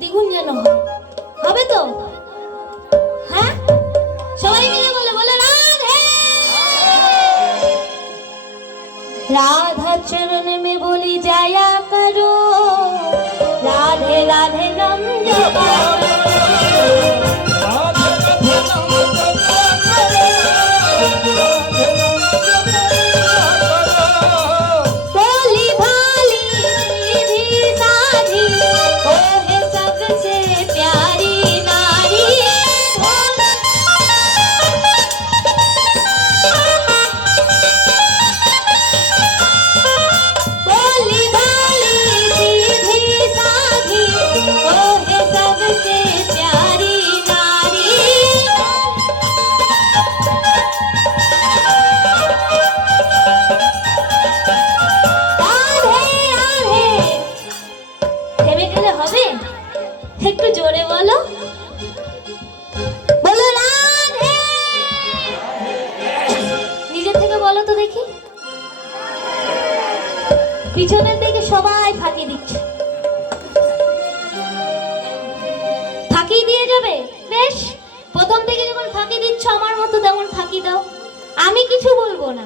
দ্বিগুণ যেন হয়। হবে তো? হ্যাঁ? সবাই মিলে বলে বলে রাধে! রাধা চরণ হবে? একটু জোরে বলো। বলো রাধে। নিজে থেকে বলো তো দেখি। পিছনের দিকে সবাই ফাঁকি দিচ্ছে। ফাঁকি দিয়ে যাবে? বেশ। প্রথম থেকে যখন ফাঁকি দিচ্ছ আমার মতো তেমন ফাঁকি দাও। আমি কিছু বলব না।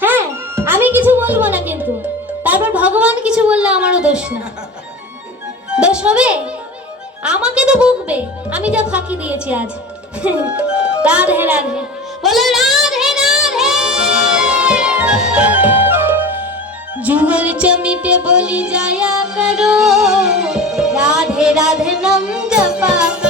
হ্যাঁ আমি কিছু বলব না কিন্তু। তারপর ভগবান কিছু বললে, আমারও দোষ না। দোষ হবে? আমাকে তো বকবে আমি যা ফাঁকি দিয়েছি আজ। রাধে রাধে। বলো, রাধে রাধে। যুগল চমিতে বলি, যায়া করো। রাধে রাধে, নম জপা।